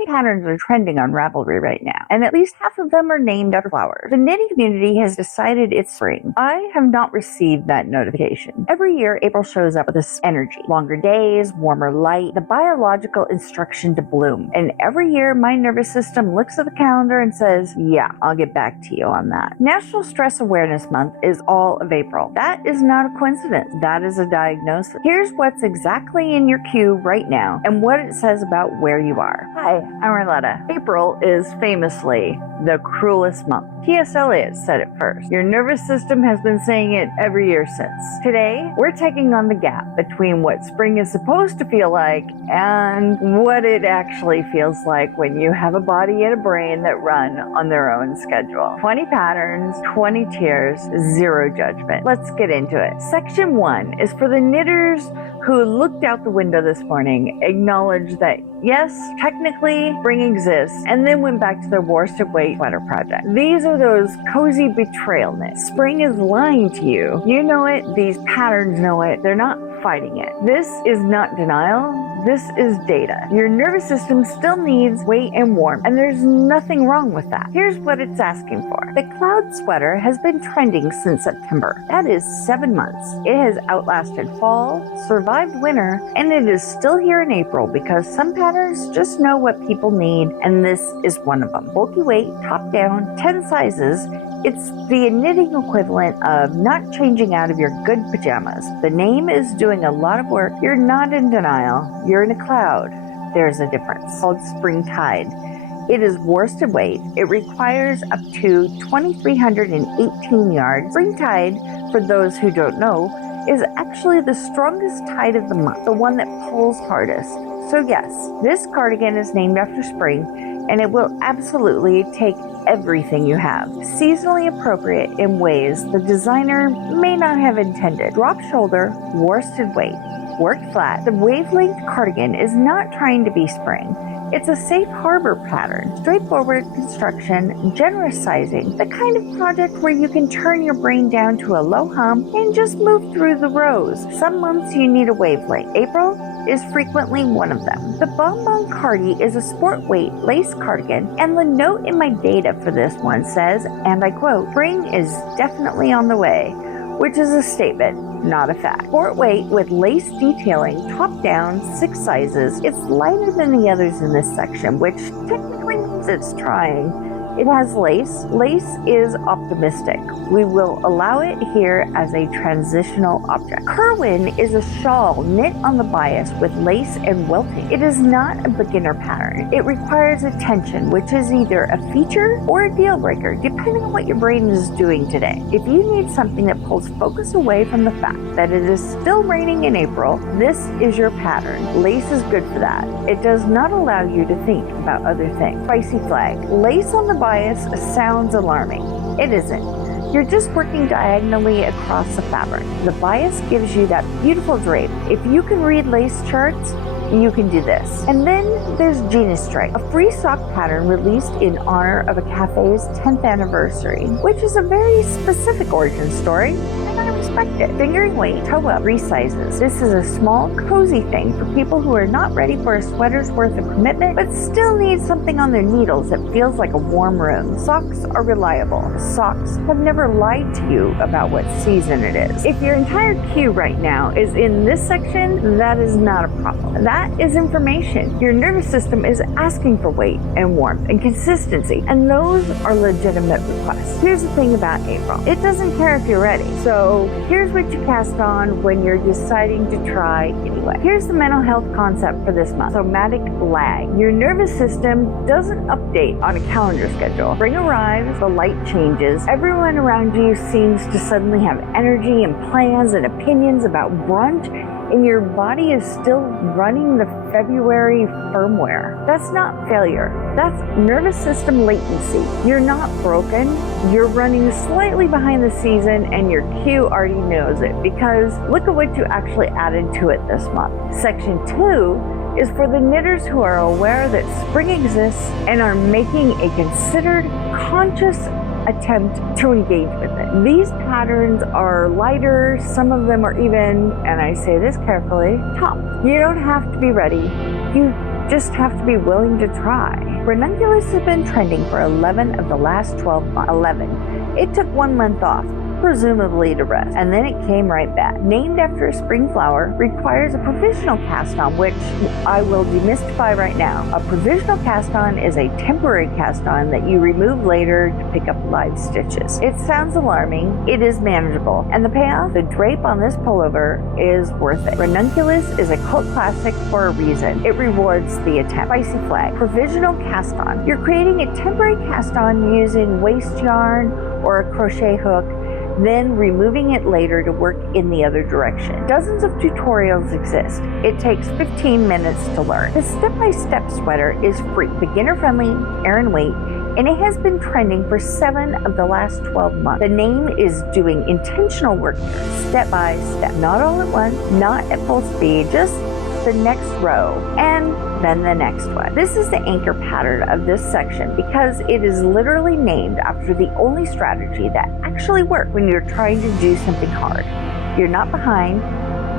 20 patterns are trending on Ravelry right now, and at least half of them are named after flowers. The knitting community has decided it's spring. I have not received that notification. Every year, April shows up with this energy. Longer days, warmer light, the biological instruction to bloom. And every year, my nervous system looks at the calendar and says, yeah, I'll get back to you on that. National Stress Awareness Month is all of April. That is not a coincidence. That is a diagnosis. Here's what's exactly in your queue right now and what it says about where you are. Hi, I'm Arletta. April is famously the cruelest month. T.S. Eliot said it first. Your nervous system has been saying it every year since. Today, we're taking on the gap between what spring is supposed to feel like and what it actually feels like when you have a body and a brain that run on their own schedule. 20 patterns, 20 tiers, 0 judgment. Let's get into it. Section 1 is for the knitters who looked out the window this morning, acknowledged that yes, technically spring exists, and then went back to their worsted weight sweater project. These are those cozy betrayal knits. Spring is lying to you. You know it, these patterns know it, they're not fighting it. This is not denial. This is data. Your nervous system still needs weight and warmth, and there's nothing wrong with that. Here's what it's asking for. The cloud sweater has been trending since September. That is 7 months. It has outlasted fall, survived winter, and it is still here in April because some patterns just know what people need, and this is one of them. Bulky weight, top down, 10 sizes. It's the knitting equivalent of not changing out of your good pajamas. The name is doing a lot of work. You're not in denial. You're in a cloud. There's a difference. It's called Spring Tide. It is worsted weight. It requires up to 2,318 yards. Spring Tide, for those who don't know, is actually the strongest tide of the month, the one that pulls hardest. So yes, this cardigan is named after spring, and it will absolutely take everything you have. Seasonally appropriate in ways the designer may not have intended. Drop shoulder, worsted weight, worked flat. The wavelength cardigan is not trying to be spring. It's a safe harbor pattern, straightforward construction, generous sizing, the kind of project where you can turn your brain down to a low hum and just move through the rows. Some months you need a wavelength. April is frequently one of them. The Bonbon Cardi is a sport weight lace cardigan, and the note in my data for this one says, and I quote, spring is definitely on the way, which is a statement, not a fact. Sport weight with lace detailing, top down, 6 sizes. It's lighter than the others in this section, which technically means it's trying. It has lace. Lace is optimistic. We will allow it here as a transitional object. Kerwin is a shawl knit on the bias with lace and welting. It is not a beginner pattern. It requires attention, which is either a feature or a deal breaker, depending on what your brain is doing today. If you need something that pulls focus away from the fact that it is still raining in April, this is your pattern. Lace is good for that. It does not allow you to think about other things. Spicy flag. Lace on the bias sounds alarming. It isn't. You're just working diagonally across the fabric. The bias gives you that beautiful drape. If you can read lace charts, you can do this. And then there's Genius Strike, a free sock pattern released in honor of a cafe's 10th anniversary, which is a very specific origin story, and I respect it. Fingering weight, toe up, 3 sizes. This is a small, cozy thing for people who are not ready for a sweater's worth of commitment, but still need something on their needles that feels like a warm room. Socks are reliable. Socks have never lied to you about what season it is. If your entire queue right now is in this section, that is not a problem. That is information. Your nervous system is asking for weight and warmth and consistency, and those are legitimate requests. Here's the thing about April. It doesn't care if you're ready. So here's what you cast on when you're deciding to try anyway. Here's the mental health concept for this month. Somatic lag. Your nervous system doesn't update on a calendar schedule. Spring arrives, the light changes. Everyone around you seems to suddenly have energy and plans and opinions about brunch, and your body is still running the February firmware. That's not failure. That's nervous system latency. You're not broken. You're running slightly behind the season, and your queue already knows it because look at what you actually added to it this month. Section 2 is for the knitters who are aware that spring exists and are making a considered, conscious attempt to engage with it. These patterns are lighter, some of them are even, and I say this carefully, topped. You don't have to be ready. You just have to be willing to try. Ranunculus has been trending for 11 of the last 12 months. 11. It took 1 month off, presumably to rest, and then it came right back. Named after a spring flower, requires a provisional cast-on, which I will demystify right now. A provisional cast-on is a temporary cast-on that you remove later to pick up live stitches. It sounds alarming, it is manageable, and the payoff, the drape on this pullover, is worth it. Ranunculus is a cult classic for a reason. It rewards the attempt. Spicy flag, provisional cast-on. You're creating a temporary cast-on using waste yarn or a crochet hook, then removing it later to work in the other direction. Dozens of tutorials exist. It takes 15 minutes to learn. The step-by-step sweater is free, beginner-friendly, Aran weight, and it has been trending for 7 of the last 12 months. The name is doing intentional work here, step by step. Not all at once, not at full speed, just the next row, and then the next one. This is the anchor pattern of this section because it is literally named after the only strategy that actually works when you're trying to do something hard. You're not behind,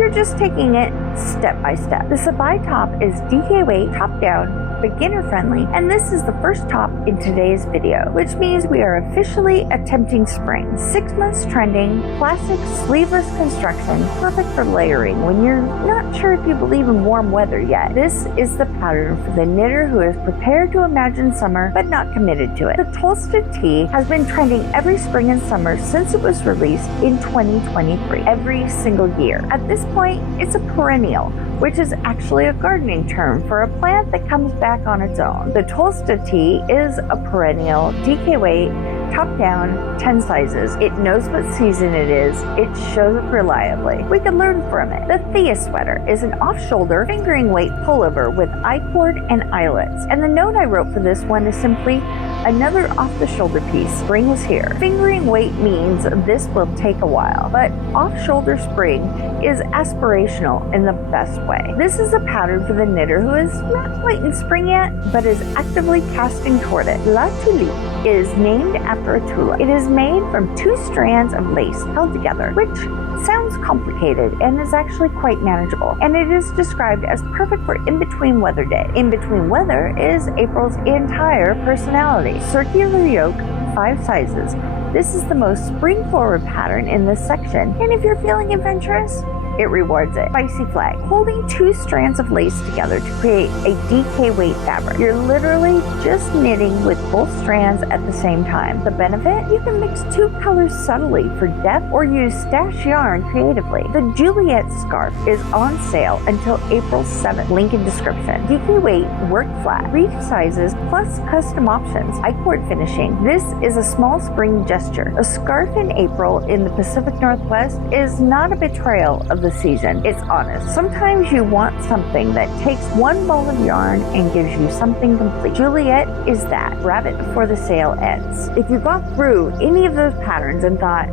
you're just taking it step by step. The Sabai top is DK weight, top down, beginner friendly, and this is the first top in today's video, which means we are officially attempting spring. 6 months trending, classic sleeveless construction, perfect for layering when you're not sure if you believe in warm weather yet. This is the pattern for the knitter who is prepared to imagine summer but not committed to it. The Tolsted tee has been trending every spring and summer since it was released in 2023, every single year. At this point, it's a perennial, which is actually a gardening term for a plant that comes back on its own. The Tolsted tee is a perennial, DK weight, top down, 10 sizes. It knows what season it is. It shows up reliably. We can learn from it. The Thea sweater is an off-shoulder, fingering weight pullover with I-cord and eyelets. And the note I wrote for this one is simply, another off-the-shoulder piece. Spring is here. Fingering weight means this will take a while, but off-shoulder spring is aspirational in the best way. This is a pattern for the knitter who is not quite in spring yet, but is actively casting toward it. La Tulipe is named after a tulip. It is made from 2 strands of lace held together, which sounds complicated and is actually quite manageable. And it is described as perfect for in-between weather day. In-between weather is April's entire personality. Circular yoke, 5 sizes. This is the most spring-forward pattern in this section, and if you're feeling adventurous, it rewards it. Spicy flag, holding 2 strands of lace together to create a DK weight fabric. You're literally just knitting with both strands at the same time. The benefit? You can mix 2 colors subtly for depth or use stash yarn creatively. The Juliet Scarf is on sale until April 7th. Link in description. DK weight, work flat, 3 sizes plus custom options. I-cord finishing. This is a small spring gesture. A scarf in April in the Pacific Northwest is not a betrayal of the season. It's honest. Sometimes you want something that takes 1 ball of yarn and gives you something complete. Juliet is that. Grab it before the sale ends. If you got through any of those patterns and thought,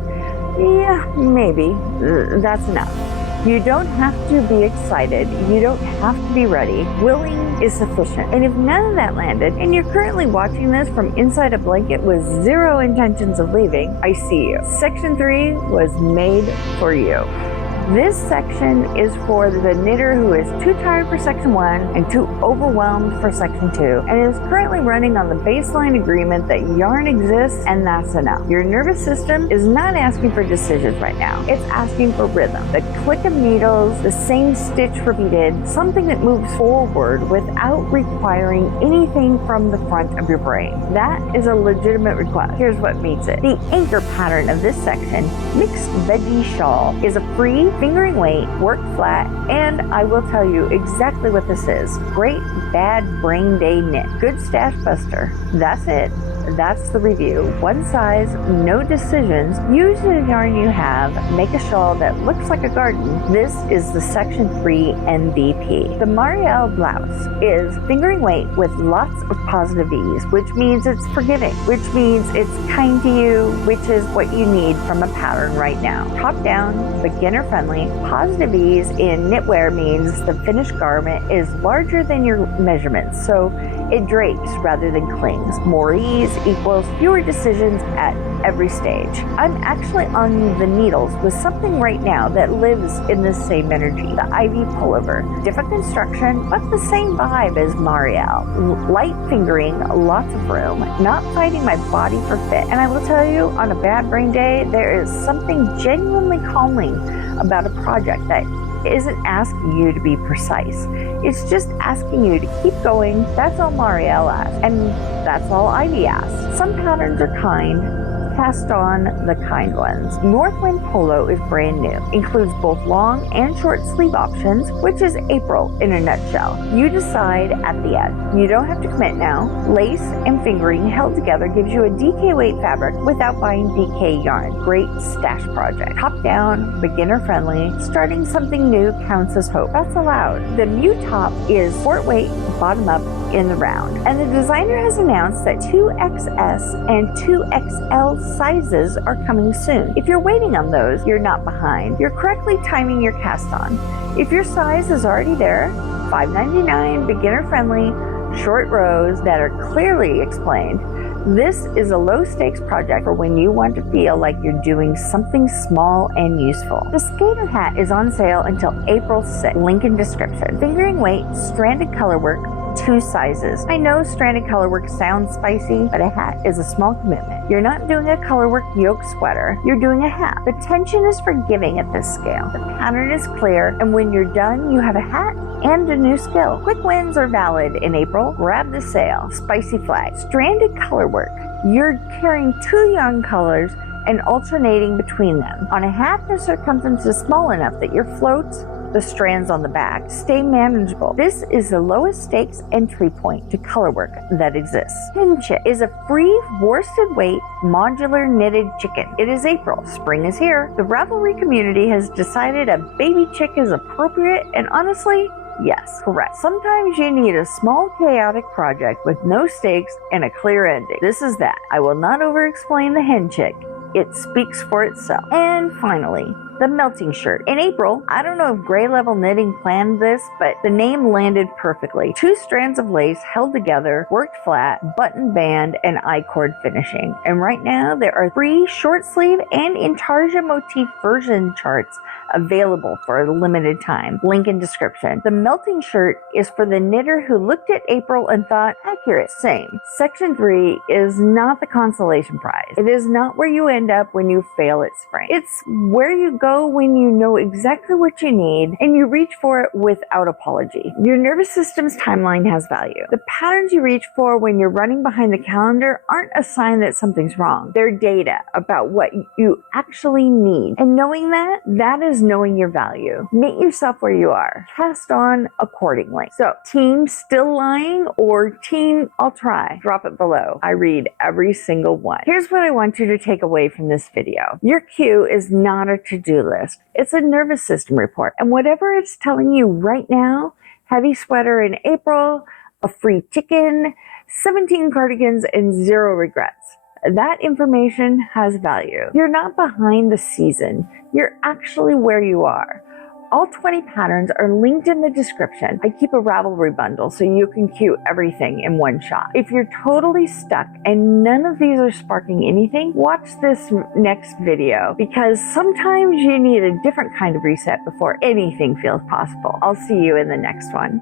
yeah, maybe, that's enough. You don't have to be excited. You don't have to be ready. Willing is sufficient. And if none of that landed, and you're currently watching this from inside a blanket with 0 intentions of leaving, I see you. Section 3 was made for you. This section is for the knitter who is too tired for section 1 and too overwhelmed for section 2 and is currently running on the baseline agreement that yarn exists and that's enough. Your nervous system is not asking for decisions right now. It's asking for rhythm. The click of needles, the same stitch repeated, something that moves forward without requiring anything from the front of your brain. That is a legitimate request. Here's what meets it. The anchor pattern of this section, mixed veggie shawl, is a free fingering weight, work flat, and I will tell you exactly what this is. Great bad brain day knit. Good stash buster. That's it. That's the review. 1 size, no decisions. Use the yarn you have. Make a shawl that looks like a garden. This is the section 3 MVP. The Marielle blouse is fingering weight with lots of positive ease, which means it's forgiving, which means it's kind to you, which is what you need from a pattern right now. Top down, beginner friendly, positive ease in knitwear means the finished garment is larger than your measurements, so It drapes rather than clings. More ease equals fewer decisions at every stage. I'm actually on the needles with something right now that lives in the same energy. The Ivy pullover. Different construction, but the same vibe as Marielle. Light fingering, lots of room, not fighting my body for fit. And I will tell you, on a bad brain day, there is something genuinely calming about a project that isn't asking you to be precise. It's just asking you to keep going. That's all Marielle asks, and that's all Ivy asks. Some patterns are kind. Cast on the kind ones. Northwind Polo is brand new. Includes both long and short sleeve options, which is April in a nutshell. You decide at the end. You don't have to commit now. Lace and fingering held together gives you a DK weight fabric without buying DK yarn. Great stash project. Top down, beginner friendly. Starting something new counts as hope. That's allowed. The Mew top is sport weight, bottom up in the round. And the designer has announced that 2XS and 2XL sizes are coming soon. If you're waiting on those, you're not behind. You're correctly timing your cast on. If your size is already there, $5.99, beginner friendly, short rows that are clearly explained. This is a low stakes project for when you want to feel like you're doing something small and useful. The Sk8er Hat is on sale until April 6th. Link in description. Fingering weight, stranded color work, 2 sizes. I know stranded colorwork sounds spicy, but a hat is a small commitment. You're not doing a colorwork yoke sweater, you're doing a hat. The tension is forgiving at this scale. The pattern is clear, and when you're done, you have a hat and a new skill. Quick wins are valid in April. Grab the sale. Spicy flag. Stranded colorwork. You're carrying 2 yarn colors and alternating between them. On a hat, the circumference is small enough that your floats, the strands on the back, stay manageable. This is the lowest stakes entry point to colorwork that exists. Pin Chick is a free worsted weight modular knitted chicken. It is April. Spring is here. The Ravelry community has decided a baby chick is appropriate, and honestly, yes, correct. Sometimes you need a small chaotic project with no stakes and a clear ending. This is that. I will not over-explain the hen chick. It speaks for itself. And finally, the melting shirt. In April, I don't know if Gray Level Knitting planned this, but the name landed perfectly. 2 strands of lace held together, worked flat, button band, and I-cord finishing. And right now, there are 3 short sleeve and intarsia motif version charts available for a limited time. Link in description. The melting shirt is for the knitter who looked at April and thought, accurate, same. Section 3 is not the consolation prize. It is not where you end up when you fail at spring. It's where you go when you know exactly what you need and you reach for it without apology. Your nervous system's timeline has value. The patterns you reach for when you're running behind the calendar aren't a sign that something's wrong. They're data about what you actually need. And knowing that is knowing your value. Meet yourself where you are. Cast on accordingly. So, team still lying or team I'll try? Drop it below. I read every single one. Here's what I want you to take away from this video. Your queue is not a to-do list. It's a nervous system report. And whatever it's telling you right now, heavy sweater in April, a free chicken, 17 cardigans, and 0 regrets. That information has value. You're not behind the season. You're actually where you are. All 20 patterns are linked in the description. I keep a Ravelry bundle so you can queue everything in one shot. If you're totally stuck and none of these are sparking anything, watch this next video because sometimes you need a different kind of reset before anything feels possible. I'll see you in the next one.